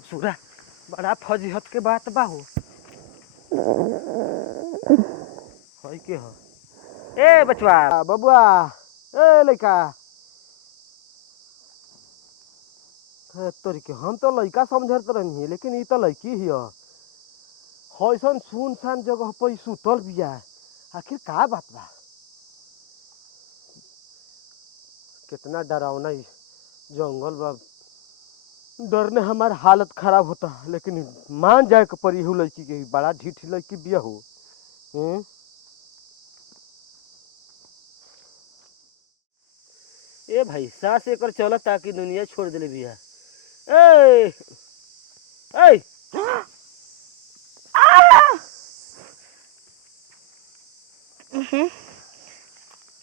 ससुरा बड़ा फजीहत के बात बा हो। हई के ह ए बचवा बबुआ ए लइका तोरी के हम तो लइका समझत रहनी लेकिन ई तो लड़की हिय। हईसन सुनसान जगह पर सुतल बिया आखिर का बात बा। कितना डरावना जंगल बा। डर ने हमार हालत खराब होता लेकिन मान जाए के पड़ी हो लड़की के बड़ा ढीठ लड़की बिया हो। ए भाई सांस एकर चलत ताकि दुनिया छोड़ देले बिया। ए ए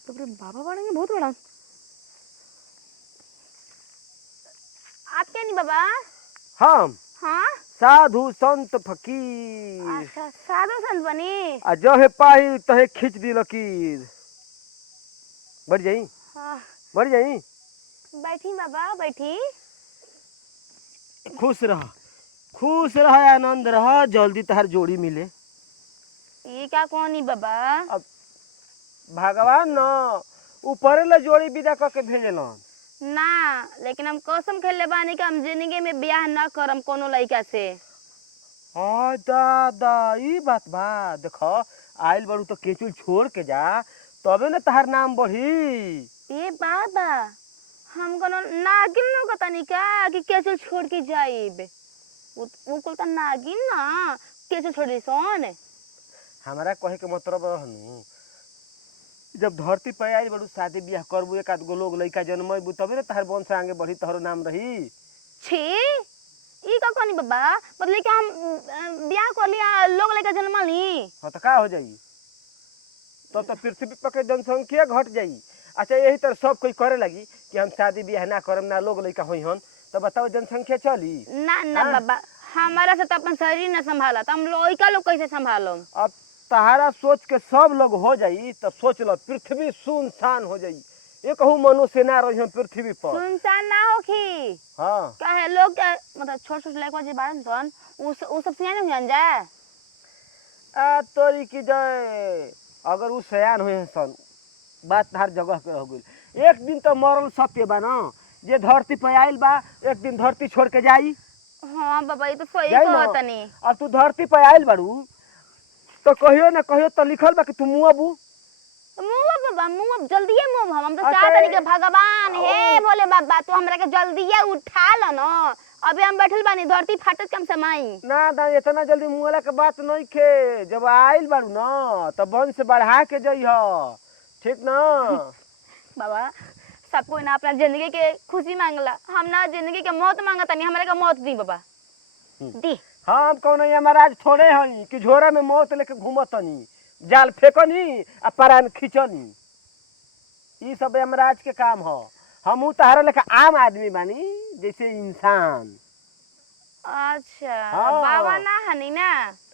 तो फिर बाबा बढ़ेंगे बहुत बड़ा। आप क्या नहीं बाबा? हम हाँ साधु संत फकीर। अच्छा साधु संत बनी। आ जहे पाही तहे खींच दी लकीर। बढ़ जाई हाँ बढ़ जाई। बैठी बाबा बैठी। खुश रह आनंद रह जल्दी तहार जोड़ी मिले। ये क्या कौन बाबा? अब भगवान न ऊपर ले जोड़ी विदा करके भेजलन ना, लेकिन हम कसम खेले बानी कि हम जिंदगी में ब्याह ना करम कोनो लड़का से। हाँ दादा ई बात बा। देखो आइल बड़ू तो केचुल छोड़ के जा तबे न तहार नाम बढ़ी। ये बाबा हम कोनो नागिन न कतनी का कि केचुल छोड़ के जाइब। वो कुल तो नागिन ना केचुल छोड़ दी सोन। हमारा कहे के मतलब रहनु जब धरती पे आई बड़ू शादी ब्याह करबू एक आध गो लोग लइका जन्मबू तबे न तहार वंश आगे बढ़ी तोहरो नाम रही। छी ई का कहनी बाबा? मतलब कि हम ब्याह कर लिया लोग लड़का जन्म ली। हाँ तो का हो जाई? तब तो पृथ्वी पर के जनसंख्या घट जाई। अच्छा यही तरह सब कोई करे लगी कि हम शादी ब्याह ना करम ना लोग लइका होई हन तो बताओ जनसंख्या चली? ना ना बाबा हमारा से तो अपन शरीर न संभाला तो हम लड़का लोग कैसे संभालो? अब तहारा सोच के सब लोग हो जाई तब सोच लो पृथ्वी सुनसान हो जाई। ये कहूँ मनुष्य ना रही पृथ्वी पर। सुनसान ना होखी। हाँ क्या है लोग क्या मतलब छोट छोट लड़का जे बारन सन उस सब सियाने हो जाए। आ तोरी की जय अगर उ सयान हुए सन बात हर जगह के हो गई। एक दिन तो मरल सत्य बा न जे धरती पे आइल बा एक दिन धरती छोड़ के जाई। हाँ बाबा ये तो सही जाई न। कहतनी। अब तू धरती पे आइल बाड़ू तो कहियो ना कहियो तो लिखल बा कि तू मुआबू। मुँह बाबा मुँह जल्दी मुँह हम तो अच्छा, चाहतनी के भगवान हे भोले बाबा तू हमरा के जल्दी उठा ल न। अभी हम बैठल बानी धरती फाटत कम समाई। ना ना इतना जल्दी मुआला के बात नहीं खे। जब आइल बाड़ू न तो वंश बढ़ा के जइह ठीक न। बाबा सब कोई ना अपना जिंदगी के खुशी मांगला हम ना जिंदगी के मौत मांगतनी हमरा के मौत दी बाबा दी। हम कौन महाराज थोड़े हई कि झोरा में मौत लेके घूमतनी जाल फेंकनी आ परान खींचनी। ई सब यमराज के काम ह। हमहू तहरा लेके आम आदमी बानी जैसे इंसान। अच्छा हाँ। बाबा ना हनी ना?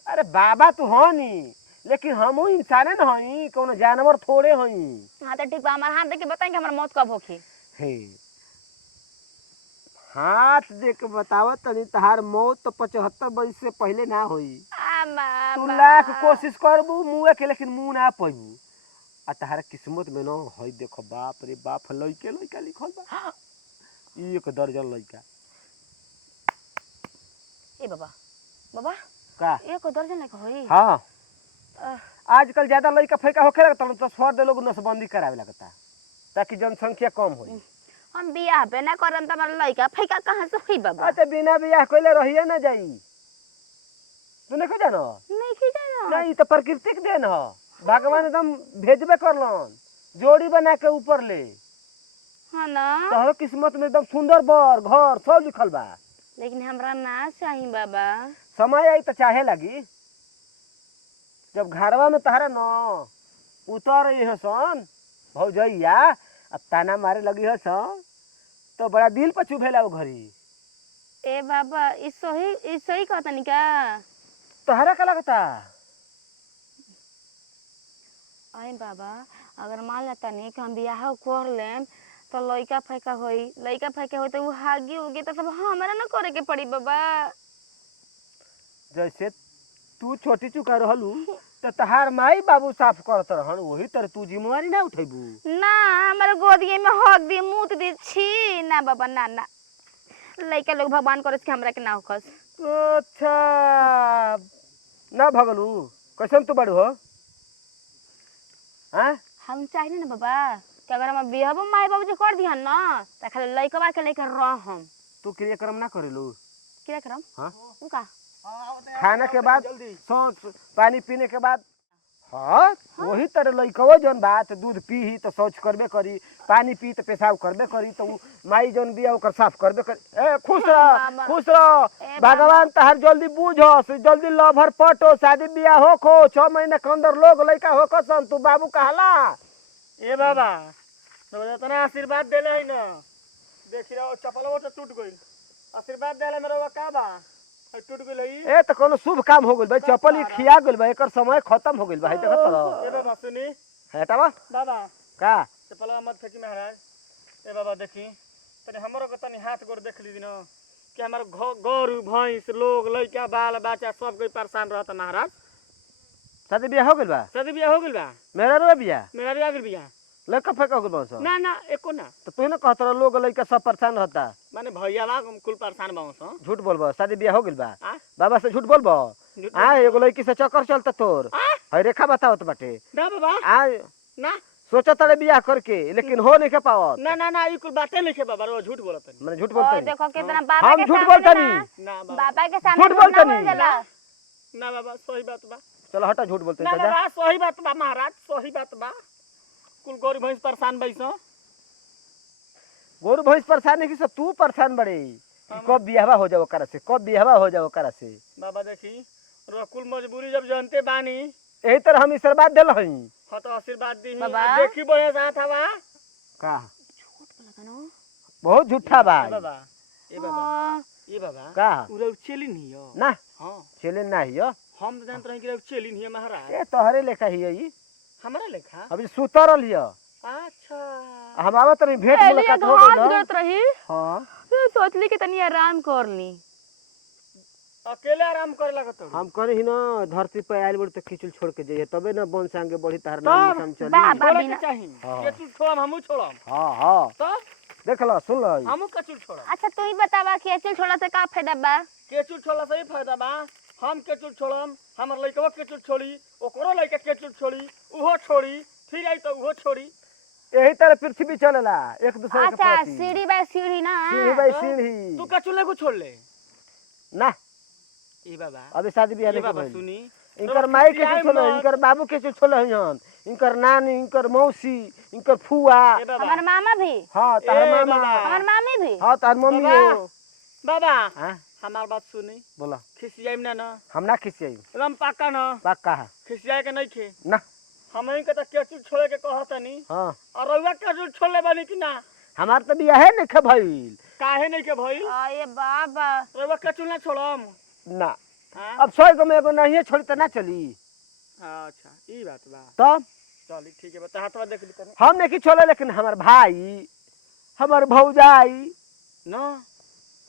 अरे बाबा तो हनी लेकिन हमहू इंसाने न हई कौन जानवर थोड़े हई। हाँ तो ठीक बा हमार हाथ देख के बताएं कि हमारा मौत कब होखी। हे हाथ देख के बतावत तनी तहार मौत तो 75 वर्ष से पहले ना होई। तू लाख कोशिश करबू मुँह के लेकिन मुँह ना पइबू। आ तहारा किस्मत में न हई देखो बाप रे बाप लइके लइका लिखल बा। एक दर्जन लइका। ए बाबा बाबा का एक दर्जन लड़का होई? हाँ आजकल ज्यादा लइका फैका होखे लगता तो सर दे लोग नसबंदी करावे लगता ताकि जनसंख्या कम होई। हम बियाह पे ना करम त हमारा लड़का फैका कहाँ से होई बाबा? अच्छा बिना बियाह कइले रहिए ना जाई। तू नहीं जानो? नहीं खींचा नहीं तो प्रकृतिक देन ह। भगवान एकदम भेजबे करलन जोड़ी बना के ऊपर ले। हाँ ना तोहरो किस्मत में एकदम सुंदर बर घर सब लिखल बा। लेकिन हमरा ना चाहिए बाबा। समय आई तो चाहे लगी जब घरवा में तहरा न उतर हसन भौजैया अब ताना मारे लगी हसन तो बड़ा दिल पर चुभेला वो घरी। ए बाबा इस सही कहतनी का? तहरा का लगता? आई बाबा अगर मान लेता नहीं कि हम बियाह कर लेम तो लइका फैका होई तो उ हागी उगी तो सब हमरा ना करे के पड़ी बाबा। जैसे तू छोटी चुका रहलू तो तहार माई बाबू साफ करत रहन वही तरह तू जिम्मेवारी ना उठेबू। ना हमारे गोदिए में हक दी मूत दी छी ना बाबा ना ना लइका लोग भगवान करे के हमरा के ना होखस। अच्छा ना भगलू कैसन तू बड़ हो हैं? हम चाहिए ना बाबा कि अगर हम बियाह माई बाबू जो कर दिहन ना त खाली लइकवा के लेके रहम। तू क्रियाक्रम ना करेलू? क्या करम? हाँ उ का खाना के बाद शौच पानी पीने के बाद हाँ वही तरह लइकवा जौन बात दूध पी तो शौच करबे करी पानी पी तो पेशाब करबे करी तो माई जौन बिया ओकर साफ करबे करी। ए खुश रह भगवान तहार जल्दी बूझस जल्दी लभर पटो शादी बियाह होखो 6 महीने के अंदर लोग लइका होखसन तू बाबू कहला। ए बाबा तो तना आशीर्वाद देले है ना देखी रहो चपलवा तो टूट गइल आशीर्वाद देले मेरा का बा टूट गइल है। ए तो कोनो शुभ काम हो गइल भाई चप्पल ही खिया गइल बा एकर समय खत्म हो गइल बा। देखत रह ए बाबा सुनी हटावा बाबा का चपलवा मत फेंकी महाराज। ए बाबा देखी तनी हमरो के तनी हाथ गोर देख ली न कि हमर गरु भैंस लोग लइका बाल बच्चा सब कोई परेशान रहता महाराज। शादी बियाह हो गइल बा? शादी बियाह हो गइल बा मेरा रो बियाह मेरा भी आ गइल बियाह लड़का फेंका हो गइल बा सब? ना ना एको ना तो तू ना कहत रह लोग लइका सब परेशान रहता। माने भैया बा कुल परेशान बाऊ झूठ बोलबा शादी बियाह हो गइल बा? आ? बाबा से झूठ बोलबा? झूठ आ एगो लड़की से चक्कर चलता तोर है रेखा बतावत बाटे ना बाबा आ ना सोचत रे बियाह करके लेकिन हो नहीं के पावत। ना ना ना ई कुल बातें नहीं के बाबा रो झूठ बोलत है। मैंने झूठ और बोलता देखो कितना बाबा हम के झूठ सामने बोलता ना नहीं। ना बाबा बाबा के सामने झूठ बोलता ना नहीं। बोल जाला। ना बाबा सही बात बा चलो हटा झूठ बोलते ना हैं बाबा सही बात बा महाराज सही बात बा कुल गौरी भैंस परेशान बैसो गोरु भैंस परेशान है कि सब तू परेशान बड़े कब बियाहवा हो जाओ करा से कब बियाहवा हो जाओ करा से। बाबा देखी रो कुल मजबूरी जब जानते बानी यही तरह हम आशीर्वाद देल हई हाँ तो आशीर्वाद दी बाबा। देखी बढ़िया साथ हवा का झूठ बोला था ना बहुत झूठा बा ए बाबा ए बाबा हाँ, ए बाबा का उरे चेली नहीं हो ना हाँ चले ना हियो हम तो जानते रहे कि चेली नहीं है महाराज ए तोहरे लेखा हियो ई हमारा लेखा अभी सुतरल हियो अच्छा हम आवत नहीं भेंट पहले मुलाकात हो घास गइल गिरत रही हां फिर सोचली कि तनी आराम कर ली। अकेले आराम करे लगत हो हम कहीं ना धरती पे आइल बड़ तो खिचल छोड़ के जाइए तबे ना बन संगे बढ़ी तार नाम तब निशान चली। बाबा छोड़े बिना के चाहिए हाँ। के तू छोड़म हमू छोड़म हां हां तो देख लो सुन लो हमू कचुल छोड़म अच्छा तू ही बतावा कि अचल छोड़ा से का फायदा बा? केचुल छोड़ला से ही फायदा बा हम केचुल छोड़म हमर लइकवा केचुल छोड़ी ओकरो लइका केचुल छोड़ी उहो छोड़ी फिर आई तो उहो छोड़ी यही तरह पृथ्वी चलेला एक दूसरे के अच्छा प्रति सीढ़ी बाय सीढ़ी ना सीढ़ी बाई सीढ़ी तू केचुल को छोड़ ले ना ए बाबा अभी शादी बियाह ए नहीं बाबा भइल सुनी इनकर माई के छोले इनकर बाबू के छोले हन इनकर नानी इनकर मौसी इनकर फुआ ए बाबा हमार मामा भी हां तार ए मामा बाबा। हमार मामी भी हां तार मम्मी बाबा हो बाबा हां हमार बात सुनी बोला खिसियाई ना ना हम ना खिसियाई एकदम पाका ना पक्का है खिसियाई के नहीं खे ना हमही के तो केचुल छोड़े के कहतनी हां और रउआ केचुल छोड़ले बानी कि ना हमार तो बियाह है नहीं भइल काहे नहीं के भइल अरे बाबा रउआ केचुल ना छोड़म ना हां अब 100 गो में एगो नहीं छोड़ी तो ना चली अच्छा ई बात बा तब चली ठीक है बता हाथवा देख ली तनी हम नहीं छोड़े लेकिन हमार भाई हमार भौजाई ना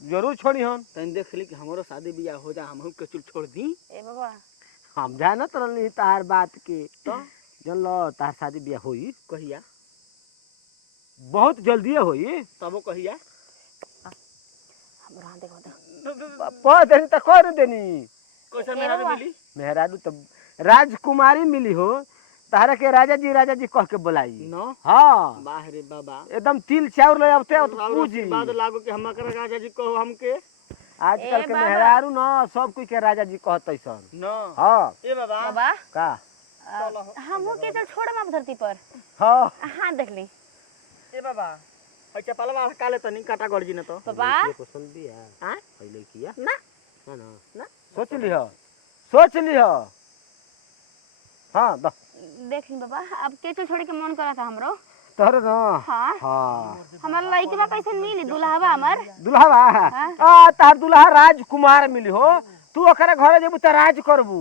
जरूर छोड़ी हम तनी देख ली कि हमरो शादी बियाह हो जा हमहू केचुल छोड़ दी ए बाबा हम जानत रहनी तार बात के तो जन लो तार शादी बियाह होई कहिया बहुत जल्दी होई तबो कहिया हमरा देखो तो पढ़ देनी तो कर देनी कैसे ए मेरा बाबा। मिली मेहरारू तो राजकुमारी मिली हो तारा के राजा जी कह के बुलाई ना हाँ बाह रे बाबा एकदम तिल चाउर ले आवते हो तो और पूजी बाद लागो कि हम कर राजा जी कहो हमके आजकल ए के बाबा। मेहरारू न सब कोई के राजा जी कहते सन ना हाँ ए बाबा बाबा का हमहू के चल छोड़म अब धरती पर हाँ हाँ देख ली ए बाबा है चपलवा काले तनी काटा गड़ जी न तो बाबा पसंद भी है हां पहले किया ना ना ना सोच लियो हाँ देख ली बाबा अब के चल छोड़े के मन करा था हमरो तोहरे ना हाँ हाँ हमार लइकवा कैसे मिली दुल्हावा हमर दुल्हा हाँ। तार दुल्हा राजकुमार मिली हो तू ओकरा घरे जेबू त राज करबू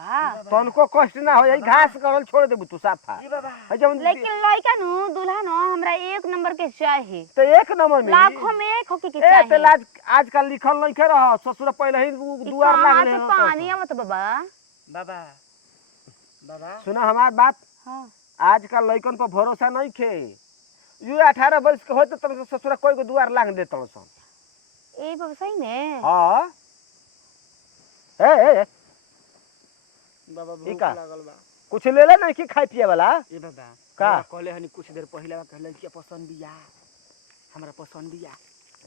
बाबा तनको कष्ट ना हो यही घास करल छोड़ देबू तू साफा जी बाबा है जब लेकिन लड़का नु दूल्हा नु हमरा एक नंबर के चाहिए तो एक नंबर में लाखों में एक होके के ए चाहिए तो आजकल लिखल नहीं के रह ससुर पहले ही दुआर लाग ले पानी आवत बाबा बाबा बाबा सुना हमार बात हां आजकल लइकन पर भरोसा नहीं खे यू 18 वर्ष के होते तब ससुर कोई को दुआर लाग देतल सन ए बाबा सही ने हां ए बाबा ई भूख का? लागल बा कुछ ले ले नहीं कि खाए पिए वाला ए बाबा का? कहले हनी कुछ देर पहले कहले कि पसंद बिया हमरा पसंद बिया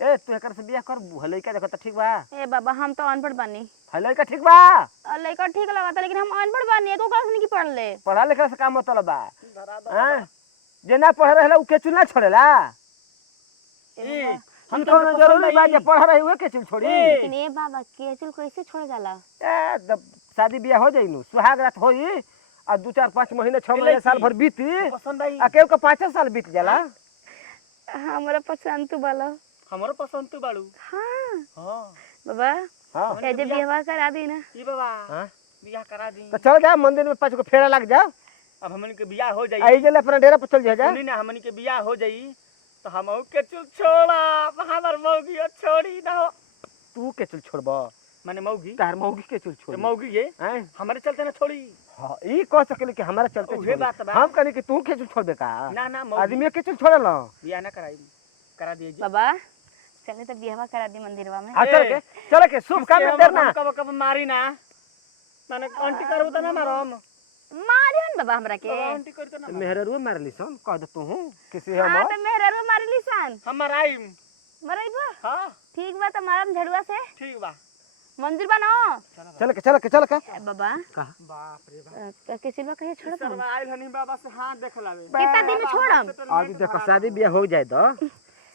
ए तू एकर से बियाह कर भले का देखत ठीक बा ए बाबा हम तो अनपढ़ बानी भले का ठीक बा लड़का ठीक लगता लेकिन हम अनपढ़ बानी एको क्लास नहीं की पढ़ ले पढ़ा लिखा से काम मतलब बा धरा हैं जे ना पढ़ रहला उ के चुन ना छोड़ेला ए हम तो जरूरी बा जे पढ़ रही हुए के चुन छोड़ी लेकिन ए बाबा केचल कैसे छोड़ जाला ए शादी बियाह हो जाई नु सुहाग रात होई आ 2 4 5 महीने 6 महीने साल भर बीती पसंद आई आ केहू के 5 साल बीत जाला हमरा पसंद तू बालो हमरो पसंद तू बाड़ू हां हां बाबा हां ए जे बियाह करा दी ना ई बाबा हां बियाह करा दी तो चल जा मंदिर में 5 को फेरा लग जा अब हमनी के बियाह हो जाई आई गेले अपना डेरा पर चल जा सुनी ना हमनी के बियाह हो जाई तो हमहू के चुल छोड़ा हमर मौगी छोड़ी ना हो तू के चल छोड़बा माने मौगी तार मौगी के चल छोड़ तो मौगी ये हैं हमारे चलते ना छोड़ी हां ई कह सकले कि हमारा चलते उहे बात बा। हम कहनी कि तू के चल छोड़बे का ना ना मौगी आदमी के चल छोड़ला बियाह ना कराई करा दिए जी बाबा चले तो बियाह करा दी मंदिरवा में आ चल के शुभ काम में देर ना कब कब मारी ना माने आंटी करबो त ना मारम मारियन बाबा हमरा के आंटी कर त ना मेहररू मारली सन कह दे तू किसी हां हम तो मेहरा रो मारली सान हम मराई मरैबा हां ठीक बा त मारम झड़ुआ से ठीक बा मंदिर बा ना चल के ए बाबा कहा बाप रे बाप किसी बा कहे छोड़ सरवा आइल हनी बाबा से हाथ देख लावे कितना दिन में छोड़म अभी देखो शादी बियाह हो जाए तो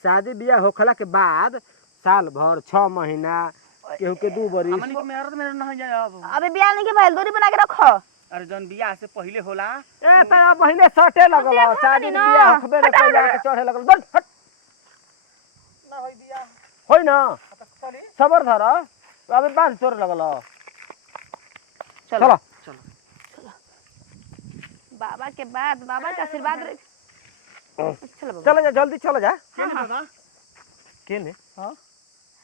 शादी बियाह होखला के बाद साल भर 6 महीना केहू के 2 बरिस हमनी को मेहर ना जाए अब अबे बियाह नहीं के भाई दूरी बना के रखो अरे जन बियाह से पहिले होला ए त महीने सटे लगल शादी बियाह होखबे न कइला के चढ़े लगल बस हट ना होई बियाह होई ना चली सबर धर अबे बांध चोर लगल चलो चलो बाबा के बाद बाबा का आशीर्वाद चलो बाबा चल जा जल्दी चल जा केने बाबा केने हां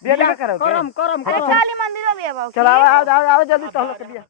बियाह नहीं करो करम करम अरे चली मंदिर में बियाह चल आओ जल्दी तो हम के बियाह